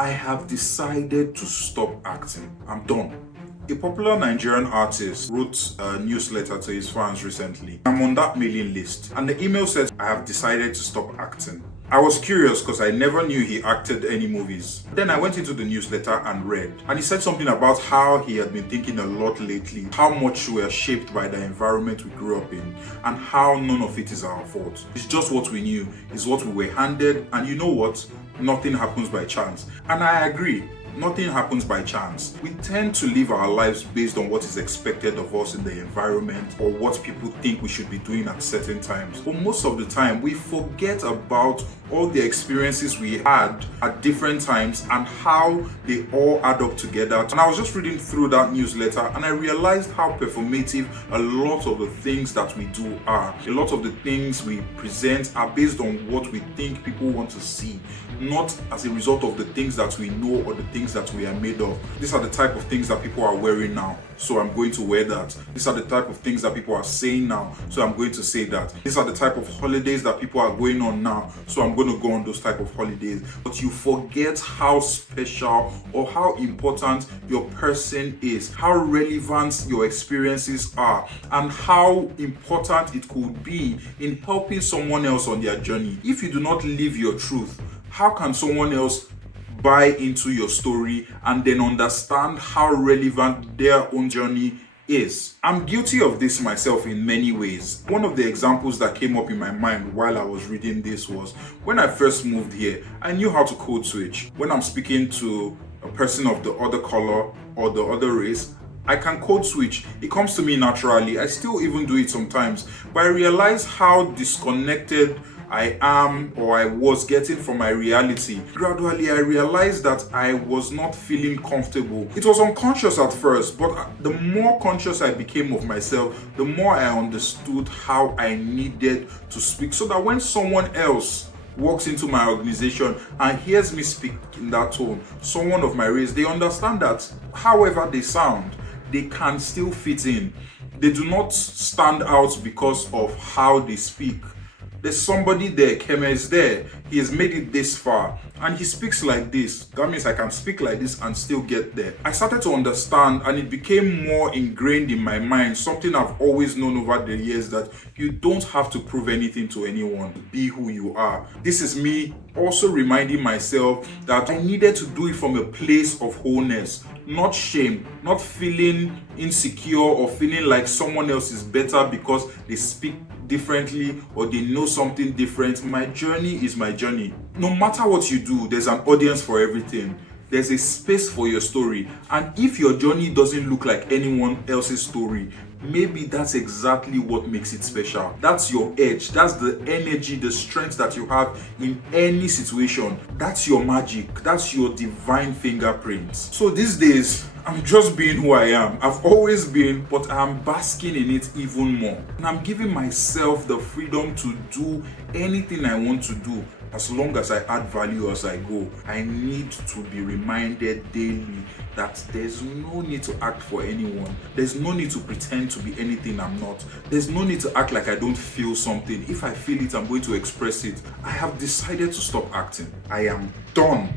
I have decided to stop acting. I'm done. A popular Nigerian artist wrote a newsletter to his fans recently. I'm on that mailing list, and the email says, I have decided to stop acting. I was curious because I never knew he acted any movies. Then I went into the newsletter and read, and he said something about how he had been thinking a lot lately, how much we are shaped by the environment we grew up in, and how none of it is our fault. It's just what we knew, it's what we were handed, and you know what? Nothing happens by chance. And I agree. Nothing happens by chance. We tend to live our lives based on what is expected of us in the environment or what people think we should be doing at certain times. But most of the time, we forget about all the experiences we had at different times and how they all add up together. And I was just reading through that newsletter and I realized how performative a lot of the things that we do are. A lot of the things we present are based on what we think people want to see, not as a result of the things that we know or the things that we are made of. These are the type of things that people are wearing now, so I'm going to wear that. These are the type of things that people are saying now, so I'm going to say that. These are the type of holidays that people are going on now, so I'm going to go on those type of holidays. But you forget how special or how important your person is, how relevant your experiences are, and how important it could be in helping someone else on their journey. If you do not live your truth, how can someone else buy into your story and then understand how relevant their own journey is? I'm guilty of this myself in many ways. One of the examples that came up in my mind while I was reading this was when I first moved here, I knew how to code switch. When I'm speaking to a person of the other color or the other race, I can code switch. It comes to me naturally. I still even do it sometimes. But I realized how disconnected I am or I was getting from my reality. Gradually, I realized that I was not feeling comfortable. It was unconscious at first, but the more conscious I became of myself, the more I understood how I needed to speak so that when someone else walks into my organization and hears me speak in that tone, someone of my race, they understand that however they sound, they can still fit in. They do not stand out because of how they speak. There's somebody there, Keme is there, he has made it this far, and he speaks like this. That means I can speak like this and still get there. I started to understand, and it became more ingrained in my mind, something I've always known over the years, that you don't have to prove anything to anyone. Be who you are. This is me also reminding myself that I needed to do it from a place of wholeness, not shame, not feeling insecure or feeling like someone else is better because they speak differently or they know something different. My journey is my journey. No matter what you do, there's an audience for everything. There's a space for your story. And if your journey doesn't look like anyone else's story, maybe that's exactly what makes it special. That's your edge. That's the energy, the strength that you have in any situation. That's your magic. That's your divine fingerprints. So these days, I'm just being who I am. I've always been, but I'm basking in it even more. And I'm giving myself the freedom to do anything I want to do as long as I add value as I go. I need to be reminded daily that there's no need to act for anyone. There's no need to pretend to be anything I'm not. There's no need to act like I don't feel something. If I feel it, I'm going to express it. I have decided to stop acting. I am done.